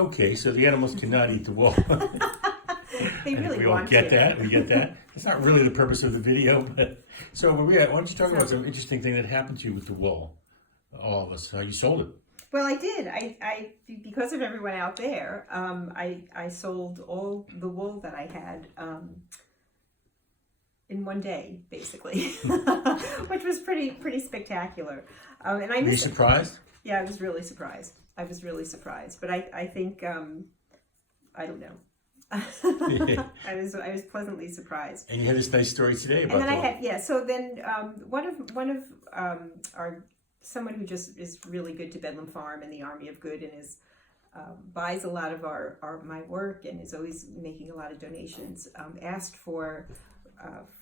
Okay, so the animals cannot eat the wool. They And really we all want get to. that. We get that. It's not really the purpose of the video, but so Maria, why don't you talk about some interesting thing that happened to you with the wool? All of us, how you sold it. Well, I did. I because of everyone out there, I sold all the wool that I had in one day, basically, which was pretty spectacular. And I Were you missed it. surprised? Yeah, I was really surprised. But I think I don't know. I was pleasantly surprised. And you had this nice story today about And then I the had, yeah. So then one of our someone who just is really good to Bedlam Farm and the Army of Good and is buys a lot of my work and is always making a lot of donations. Asked for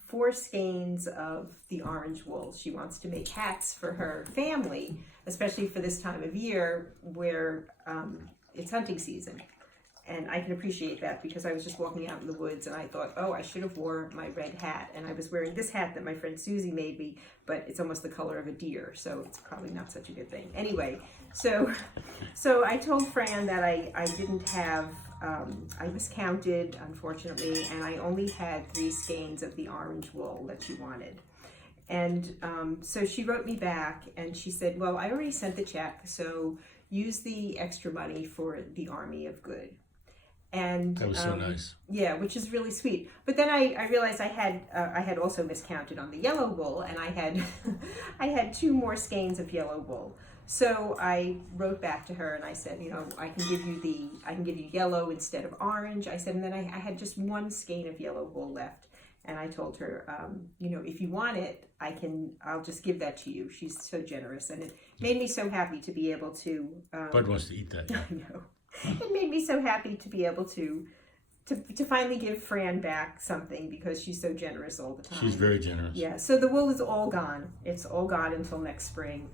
4 skeins of the orange wool. She wants to make hats for her family, especially for this time of year where it's hunting season. And I can appreciate that because I was just walking out in the woods and I thought, oh, I should have wore my red hat. And I was wearing this hat that my friend Susie made me, but it's almost the color of a deer, so it's probably not such a good thing. Anyway, so I told Fran that I didn't have, I miscounted, unfortunately, and I only had 3 skeins of the orange wool that she wanted. And so she wrote me back and she said, well, I already sent the check, so use the extra money for the Army of Good. And that was so nice. Yeah, which is really sweet. But then I realized I had also miscounted on the yellow wool, and I had I had 2 more skeins of yellow wool. So I wrote back to her and I said, you know, I can give you yellow instead of orange. I said, and then I had just 1 skein of yellow wool left, and I told her, you know, if you want it, I'll just give that to you. She's so generous, and it made me so happy to be able to. Bud wants to eat that. Yeah. I know. It made me so happy to be able to finally give Fran back something because she's so generous all the time. She's very generous. Yeah, so the wool is all gone. It's all gone until next spring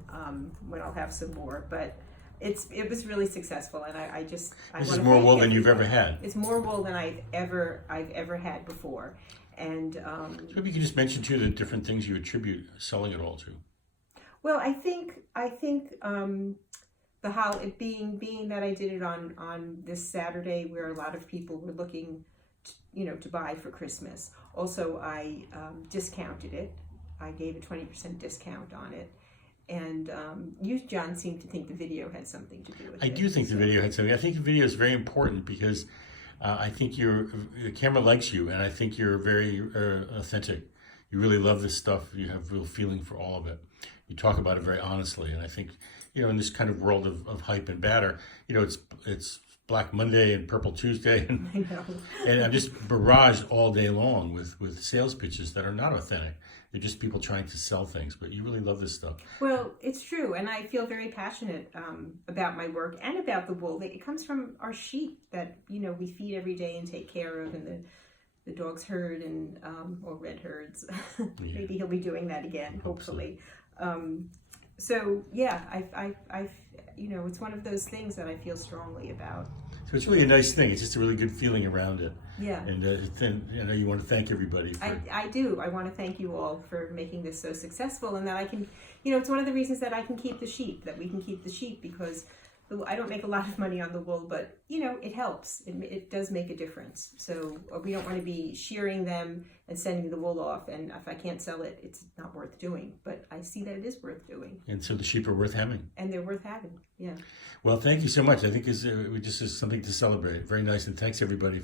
when I'll have some more. But it was really successful, and I this is more wool than you've ever had. It's more wool than I've ever had before. And So maybe you could just mention too the different things you attribute selling it all to. well, I think it being that I did it on this Saturday where a lot of people were looking to buy for Christmas. Also, I discounted it. I gave a 20% discount on it. And you, John, seem to think the video had something to do with it. I do think the video had something. I think the video is very important because I think the camera likes you, and I think you're very authentic. You really love this stuff. You have real feeling for all of it. You talk about it very honestly, and I think, in this kind of world of hype and batter, it's Black Monday and Purple Tuesday, and I know. and I'm just barraged all day long with sales pitches that are not authentic. They're just people trying to sell things, but you really love this stuff. Well, it's true, and I feel very passionate about my work and about the wool. It comes from our sheep that we feed every day and take care of, and the dog's herd and or red herds. Yeah. Maybe he'll be doing that again, hopefully. So yeah, I it's one of those things that I feel strongly about. So it's really a nice thing. It's just a really good feeling around it. Yeah. And then you want to thank everybody. I do. I want to thank you all for making this so successful, and that I can, it's one of the reasons that I can keep the sheep, that we can keep the sheep, because I don't make a lot of money on the wool, but it helps. It does make a difference. So we don't want to be shearing them and sending the wool off, and if I can't sell it, it's not worth doing. But I see that it is worth doing. And so the sheep are worth having. And they're worth having. Yeah. Well, thank you so much. I think it's just is something to celebrate. Very nice, and thanks everybody for